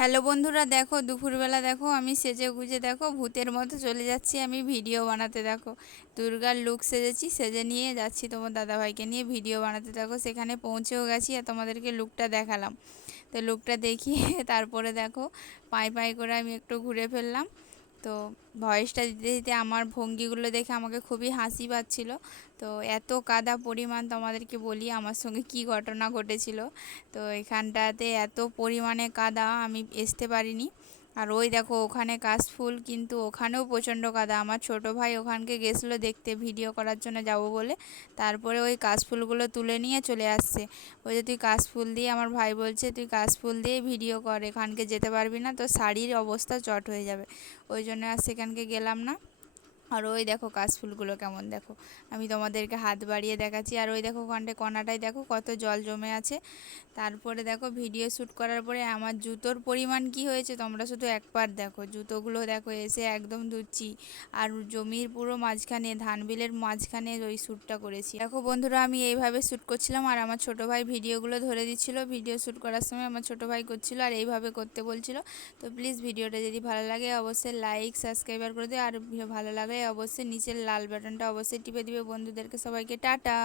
Hello বন্ধুরা, দেখো দুপুরবেলা দেখো আমি সেজে গুজে দেখো ভূতের মতো চলে যাচ্ছি আমি ভিডিও বানাতে। দেখো দুর্গার লুক সেজেছি, সেজে নিয়ে যাচ্ছি তোমার দাদাভাইকে নিয়ে ভিডিও বানাতে। দেখো সেখানে পৌঁছেও গেছি আর তোমাদেরকে লুকটা দেখালাম। তো লুকটা দেখিয়ে তারপরে দেখো পায়ে পায়ে করে আমি একটু ঘুরে ফেললাম। তো ভয়েসটা দিতে দিতে আমার ভঙ্গিগুলো দেখে আমাকে খুবই হাসি পাচ্ছিল। তো এত কাদা পরিমাণ তোমাদেরকে বলি আমার সঙ্গে কি ঘটনা ঘটেছিল। তো এখানটাতে এত পরিমাণে কাদা আমি আসতে পারিনি। আর ওই দেখো ওখানে কাশফুল, কিন্তু ওখানেও প্রচণ্ড কাদা। আমার ছোট ভাই ওখানকে গেছিলো দেখতে, ভিডিও করার জন্য যাব বলে। তারপরে ওই কাশফুলগুলো তুলে নিয়ে চলে আসছে। ওই যে তুই কাশফুল দিয়ে, আমার ভাই বলছে তুই কাশফুল দিয়ে ভিডিও কর, এখানকে যেতে পারবি না, তো শাড়ির অবস্থা চট হয়ে যাবে। ওই জন্য আর সেখানকে গেলাম না। আর ওই দেখো কাশফুলগুলো কেমন, দেখো আমি তোমাদেরকে হাত বাড়িয়ে দেখাচ্ছি। আর ওই দেখো ওখানটায় কণাটায় দেখো কত জল জমে আছে। তারপরে দেখো ভিডিও শ্যুট করার পরে আমার জুতোর পরিমাণ কি হয়েছে তোমরা শুধু একবার দেখো। জুতোগুলো দেখো এসে একদম ধুচ্ছি। আর জমির পুরো মাঝখানে, ধান বিলের মাঝখানে ওই শ্যুটটা করেছি। দেখো বন্ধুরা আমি এইভাবে শ্যুট করছিলাম আর আমার ছোট ভাই ভিডিওগুলো ধরে দিচ্ছিল। ভিডিও শ্যুট করার সময় আমার ছোট ভাই করছিল আর এইভাবে করতে বলছিল। তো প্লিজ ভিডিওটা যদি ভালো লাগে অবশ্যই লাইক সাবস্ক্রাইবার করে দিও। আর ভালো লাগলে অবশ্যই নিচের লাল বাটনটা অবশ্যই টিপে দিবে। বন্ধুদেরকে সবাইকে টাটা।